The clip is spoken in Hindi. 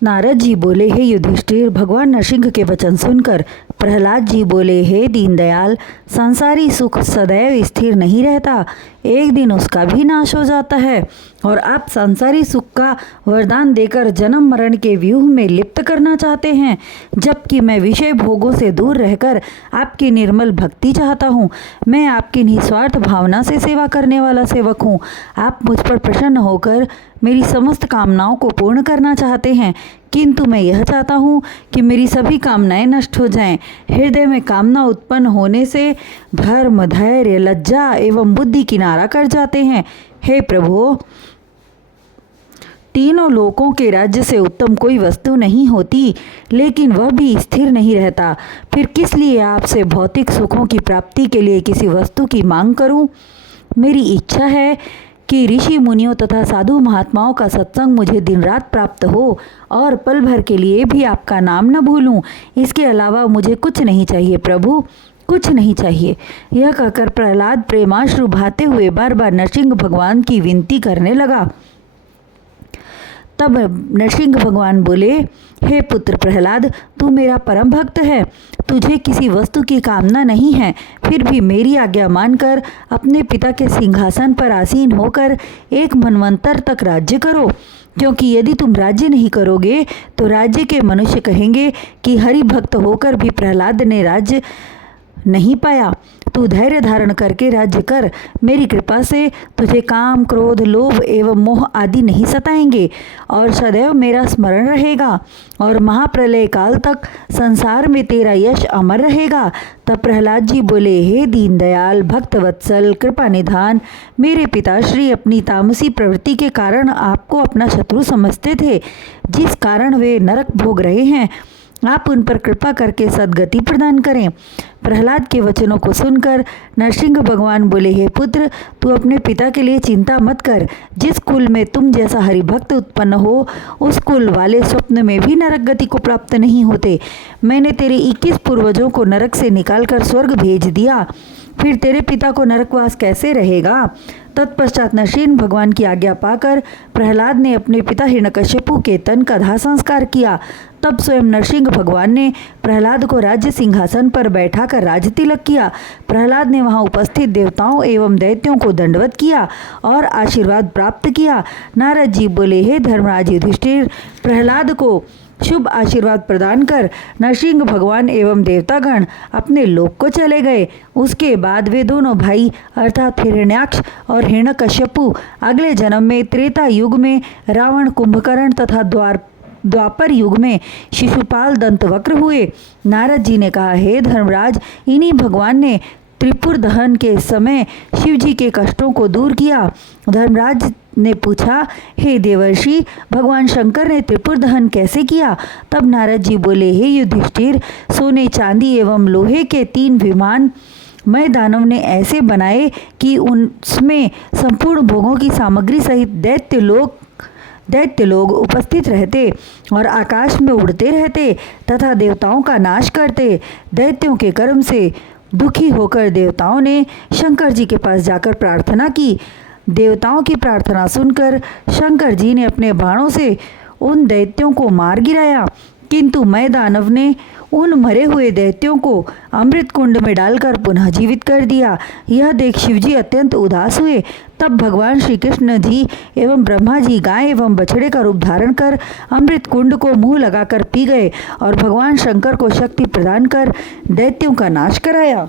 नारद जी बोले, हे युधिष्ठिर, भगवान नरसिंह के वचन सुनकर प्रहलाद जी बोले, हे दीनदयाल, सांसारी सुख सदैव स्थिर नहीं रहता, एक दिन उसका भी नाश हो जाता है। और आप सांसारी सुख का वरदान देकर जन्म मरण के व्यूह में लिप्त करना चाहते हैं, जबकि मैं विषय भोगों से दूर रहकर आपकी निर्मल भक्ति चाहता हूँ। मैं आपकी निस्वार्थ भावना से सेवा करने वाला सेवक हूँ। आप मुझ पर प्रसन्न होकर मेरी समस्त कामनाओं को पूर्ण करना चाहते हैं, किंतु मैं यह चाहता हूँ कि मेरी सभी कामनाएं नष्ट हो जाएं। हृदय में कामना उत्पन्न होने से धर्म, धैर्य, लज्जा एवं बुद्धि किनारा कर जाते हैं। हे प्रभु, तीनों लोकों के राज्य से उत्तम कोई वस्तु नहीं होती, लेकिन वह भी स्थिर नहीं रहता। फिर किस लिए आपसे भौतिक सुखों की प्राप्ति के लिए किसी वस्तु की मांग करूं? मेरी इच्छा है कि ऋषि मुनियों तथा साधु महात्माओं का सत्संग मुझे दिन रात प्राप्त हो और पल भर के लिए भी आपका नाम न भूलूं। इसके अलावा मुझे कुछ नहीं चाहिए प्रभु, कुछ नहीं चाहिए। यह कहकर प्रहलाद प्रेमाश्रु बहाते हुए बार बार नरसिंह भगवान की विनती करने लगा। तब नरसिंह भगवान बोले, हे पुत्र प्रहलाद, तू मेरा परम भक्त है, तुझे किसी वस्तु की कामना नहीं है, फिर भी मेरी आज्ञा मानकर अपने पिता के सिंहासन पर आसीन होकर एक मनवंतर तक राज्य करो। क्योंकि यदि तुम राज्य नहीं करोगे तो राज्य के मनुष्य कहेंगे कि हरि भक्त होकर भी प्रहलाद ने राज्य नहीं पाया। तू धैर्य धारण करके राज्य कर, मेरी कृपा से तुझे काम, क्रोध, लोभ एवं मोह आदि नहीं सताएंगे और सदैव मेरा स्मरण रहेगा और महाप्रलय काल तक संसार में तेरा यश अमर रहेगा। तब प्रहलाद जी बोले, हे दीनदयाल, भक्तवत्सल, कृपा निधान, मेरे पिताश्री अपनी तामसी प्रवृत्ति के कारण आपको अपना शत्रु समझते थे, जिस कारण वे नरक भोग रहे हैं। आप उन पर कृपा करके सद्गति प्रदान करें। प्रहलाद के वचनों को सुनकर नरसिंह भगवान बोले, हे पुत्र, तू अपने पिता के लिए चिंता मत कर। जिस कुल में तुम जैसा हरिभक्त उत्पन्न हो, उस कुल वाले स्वप्न में भी नरक गति को प्राप्त नहीं होते। मैंने तेरे 21 पूर्वजों को नरक से निकालकर स्वर्ग भेज दिया, फिर तेरे पिता को नरकवास कैसे रहेगा? तत्पश्चात नरसिंह भगवान की आज्ञा पाकर प्रहलाद ने अपने पिता हिरण्यकश्यपु के तन का दाह संस्कार किया। तब स्वयं नरसिंह भगवान ने प्रहलाद को राज्य सिंहासन पर बैठाकर राज तिलक किया। प्रहलाद ने वहां उपस्थित देवताओं एवं दैत्यों को दंडवत किया और आशीर्वाद प्राप्त किया। नारद जी बोले, हे धर्मराज युधिष्ठिर, प्रहलाद को शुभ आशीर्वाद प्रदान कर नरसिंह भगवान एवं देवतागण अपने लोक को चले गए। उसके बाद वे दोनों भाई अर्थात हिरण्याक्ष और हिरण्यकश्यपु अगले जन्म में त्रेता युग में रावण, कुंभकर्ण तथा द्वापर युग में शिशुपाल दंतवक्र हुए। नारद जी ने कहा, हे धर्मराज, इन्हीं भगवान ने त्रिपुर दहन के समय शिव जी के कष्टों को दूर किया। धर्मराज ने पूछा, हे देवर्षि, भगवान शंकर ने त्रिपुर दहन कैसे किया? तब नारद जी बोले, हे युधिष्ठिर, सोने, चांदी एवं लोहे के 3 विमान मैं दानव ने ऐसे बनाए कि उनमें संपूर्ण भोगों की सामग्री सहित दैत्य लोग उपस्थित रहते और आकाश में उड़ते रहते तथा देवताओं का नाश करते। दैत्यों के कर्म से दुखी होकर देवताओं ने शंकर जी के पास जाकर प्रार्थना की। देवताओं की प्रार्थना सुनकर शंकर जी ने अपने बाणों से उन दैत्यों को मार गिराया, किंतु मैं दानव ने उन मरे हुए दैत्यों को अमृत कुंड में डालकर पुनः जीवित कर दिया। यह देख शिवजी अत्यंत उदास हुए। तब भगवान श्री कृष्ण जी एवं ब्रह्मा जी गाय एवं बछड़े का रूप धारण कर अमृत कुंड को मुंह लगाकर पी गए और भगवान शंकर को शक्ति प्रदान कर दैत्यों का नाश कराया।